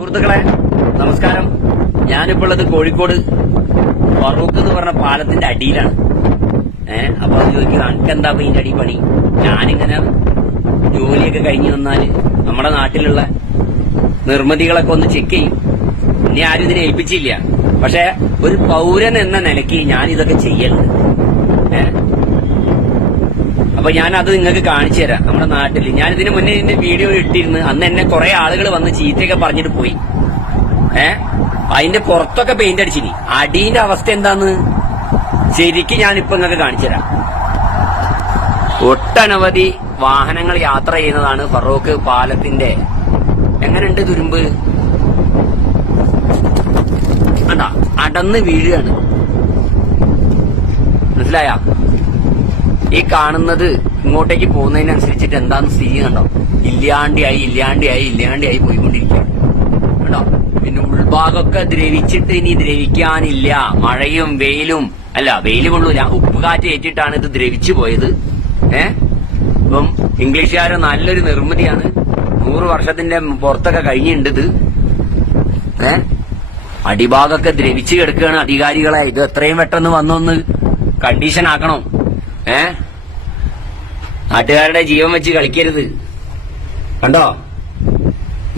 സുഹൃത്തുക്കളെ നമസ്കാരം. ഞാനിപ്പോൾ ഉള്ളത് കോഴിക്കോട് ഫറൂഖ് എന്ന് പറഞ്ഞ പാലത്തിന്റെ അടിയിലാണ്. അപ്പൊ അത് ചോദിക്കുക, അനക്കെന്താ ഇതിന്റെ അടി പണി? ഞാനിങ്ങനെ ജോലിയൊക്കെ കഴിഞ്ഞു വന്നാല് നമ്മുടെ നാട്ടിലുള്ള നിർമ്മിതികളൊക്കെ ഒന്ന് ചെക്ക് ചെയ്യും. ഇനി ആരും ഇതിനെ ഏൽപ്പിച്ചില്ല. പക്ഷെ ഒരു പൗരൻ എന്ന നിലയ്ക്ക് ഞാൻ ഇതൊക്കെ ചെയ്യലുണ്ട്. അപ്പൊ ഞാനത് നിങ്ങൾക്ക് കാണിച്ചു തരാം. നമ്മുടെ നാട്ടിൽ ഞാൻ ഇതിന് മുന്നേ ഇതിന്റെ വീഡിയോ ഇട്ടിരുന്നു. അന്ന് എന്നെ കുറെ ആളുകൾ വന്ന് ചീത്തയൊക്കെ പറഞ്ഞിട്ട് പോയി. അതിന്റെ പുറത്തൊക്കെ പെയിന്റ് അടിച്ചിനി. അടീന്റെ അവസ്ഥ എന്താന്ന് ശരിക്കും ഞാനിപ്പോ നിങ്ങൾക്ക് കാണിച്ചു തരാം. ഒട്ടനവധി വാഹനങ്ങൾ യാത്ര ചെയ്യുന്നതാണ് ഫറൂഖ് പാലത്തിന്റെ. എങ്ങനെയുണ്ട് തുരുമ്പ്? കണ്ടാ, അടന്ന് വീഴുകയാണ്. മനസ്സിലായ? ഈ കാണുന്നത് ഇങ്ങോട്ടേക്ക് പോകുന്നതിനനുസരിച്ചിട്ട് എന്താന്ന് സ്ഥിതി കണ്ടോ? ഇല്ലാണ്ടിയായി പോയിക്കൊണ്ടിരിക്കുകയാണ്. കണ്ടോ? പിന്നെ ഉൾഭാഗമൊക്കെ ദ്രവിച്ചിട്ട് ഇനി ദ്രവിക്കാനില്ല. മഴയും വെയിലും വെയിൽ കൊള്ളൂല, ഉപ്പുകാറ്റ് ഏറ്റിട്ടാണ് ഇത് ദ്രവിച്ചു പോയത്. ഇപ്പം ഇംഗ്ലീഷുകാരെ നല്ലൊരു നിർമ്മിതിയാണ്. 100 വർഷത്തിന്റെ പുറത്തൊക്കെ കഴിഞ്ഞിട്ടുണ്ട് ഇത്. അടിഭാഗമൊക്കെ ദ്രവിച്ചു കിടക്കുകയാണ്. അധികാരികളെ ഇത് എത്രയും പെട്ടെന്ന് വന്നൊന്ന് കണ്ടീഷൻ ആക്കണം. നാട്ടുകാരുടെ ജീവൻ വെച്ച് കളിക്കരുത്. കണ്ടോ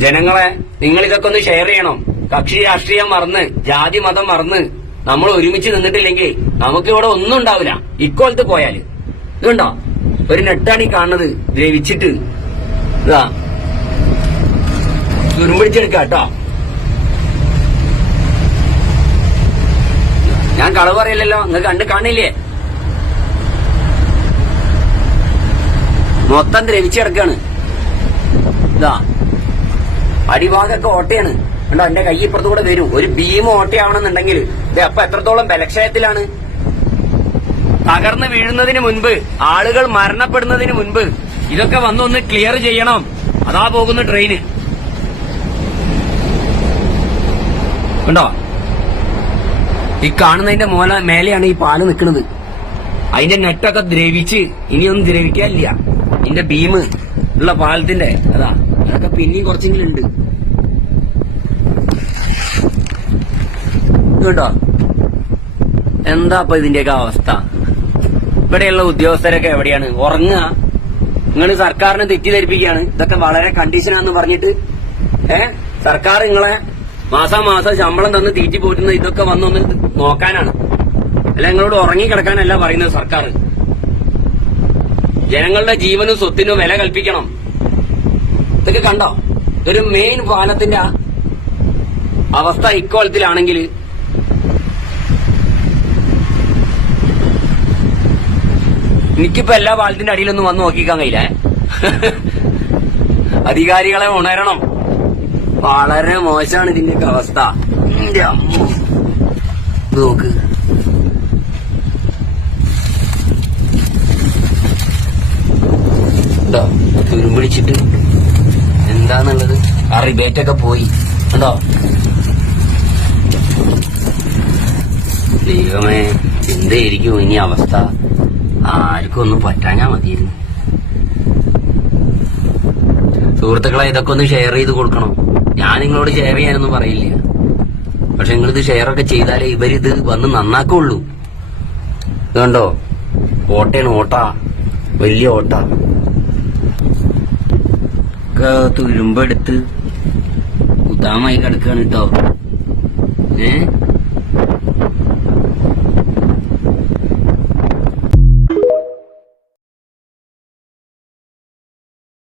ജനങ്ങളെ, നിങ്ങൾ ഇതൊക്കെ ഒന്ന് ഷെയർ ചെയ്യണം. കക്ഷി രാഷ്ട്രീയം മറന്ന്, ജാതി മതം മറന്ന് നമ്മൾ ഒരുമിച്ച് നിന്നിട്ടില്ലെങ്കിൽ നമുക്ക് ഇവിടെ ഒന്നും ഉണ്ടാവില്ല. ഇക്കോലത്ത് പോയാല് ഇതുണ്ടോ, ഒരു നെട്ടാണ് ഈ കാണുന്നത് ദ്രവിച്ചിട്ട്. ഇതാ തുരുമ്പിടിച്ചെടുക്കാം കേട്ടോ. ഞാൻ കളവ് പറയില്ലല്ലോ, നിങ്ങൾക്ക് കാണില്ലേ? മൊത്തം ദ്രവിച്ചെടുക്കാണ്. ഇതാ അടിഭാഗമൊക്കെ ഓട്ടയാണ്. കണ്ടോ, എന്റെ കൈ ഇപ്പുറത്തുകൂടെ വരും. ഒരു ഭീമ ഓട്ടയാവണമെന്നുണ്ടെങ്കിൽ ഇത് അപ്പൊ എത്രത്തോളം ബലക്ഷയത്തിലാണ്. തകർന്ന് വീഴുന്നതിന് മുൻപ്, ആളുകൾ മരണപ്പെടുന്നതിന് മുൻപ് ഇതൊക്കെ വന്നൊന്ന് ക്ലിയർ ചെയ്യണം. അതാ പോകുന്ന ട്രെയിന്. കണ്ടോ, ഈ കാണുന്നതിന്റെ മേലെയാണ് ഈ പാല് നിൽക്കുന്നത്. അതിന്റെ നെറ്റൊക്കെ ദ്രവിച്ച് ഇനിയൊന്നും ദ്രവിക്കാനില്ല. ഇതിന്റെ ബീം ഉള്ള പാലത്തിന്റെ അതൊക്കെ പിന്നെയും കുറച്ചെങ്കിലും ഉണ്ട്. കേട്ടോ, എന്താ ഇപ്പൊ ഇതിന്റെയൊക്കെ അവസ്ഥ? ഇവിടെയുള്ള ഉദ്യോഗസ്ഥരൊക്കെ എവിടെയാണ്? ഉറങ്ങുക. നിങ്ങൾ സർക്കാരിനെ തെറ്റിദ്ധരിപ്പിക്കുകയാണ്. ഇതൊക്കെ വളരെ കണ്ടീഷനാന്ന് പറഞ്ഞിട്ട് സർക്കാർ നിങ്ങളെ മാസം ശമ്പളം തന്ന് തീറ്റി പോറ്റുന്നത് ഇതൊക്കെ വന്നൊന്ന് നോക്കാനാണ്. അല്ല, നിങ്ങളോട് ഉറങ്ങിക്കിടക്കാനല്ല പറയുന്നത് സർക്കാർ. ജനങ്ങളുടെ ജീവനും സ്വത്തിനും വില കൽപ്പിക്കണം. ഇതൊക്കെ കണ്ടോ, ഒരു മെയിൻ പാലത്തിന്റെ അവസ്ഥ ഇക്കോലത്തിലാണെങ്കിൽ എനിക്കിപ്പോ എല്ലാ പാലത്തിന്റെ അടിയിലൊന്നും വന്ന് നോക്കിക്കാൻ കഴിയില്ല. അധികാരികളെ ഉണരണം. വളരെ മോശമാണ് ഇതിന്റെയൊക്കെ അവസ്ഥ. എന്റെ അമ്മ, നോക്ക്. തുരുമ്പിടിച്ചിട്ട് എന്താന്നുള്ളത് ആ റിബേറ്റൊക്കെ പോയി. കണ്ടോ ദൈവമേ, എന്തായിരിക്കും ഇനി അവസ്ഥ? ആർക്കും ഒന്നും പറ്റാഞ്ഞാ മതിയായിരുന്നു. സുഹൃത്തുക്കളെ, ഇതൊക്കെ ഒന്ന് ഷെയർ ചെയ്ത് കൊടുക്കണം. ഞാൻ നിങ്ങളോട് ഷെയർ ചെയ്യാനൊന്നും പറയില്ല. പക്ഷെ നിങ്ങളിത് ഷെയറൊക്കെ ചെയ്താലേ ഇവരിത് വന്ന് നന്നാക്കുള്ളൂ. ഇതുണ്ടോ, ഓട്ടയാണ്. ഓട്ട, വലിയ ഓട്ട. തുരുമ്പെടുത്ത് ഉദാമായി കിടക്കാണ് കേട്ടോ.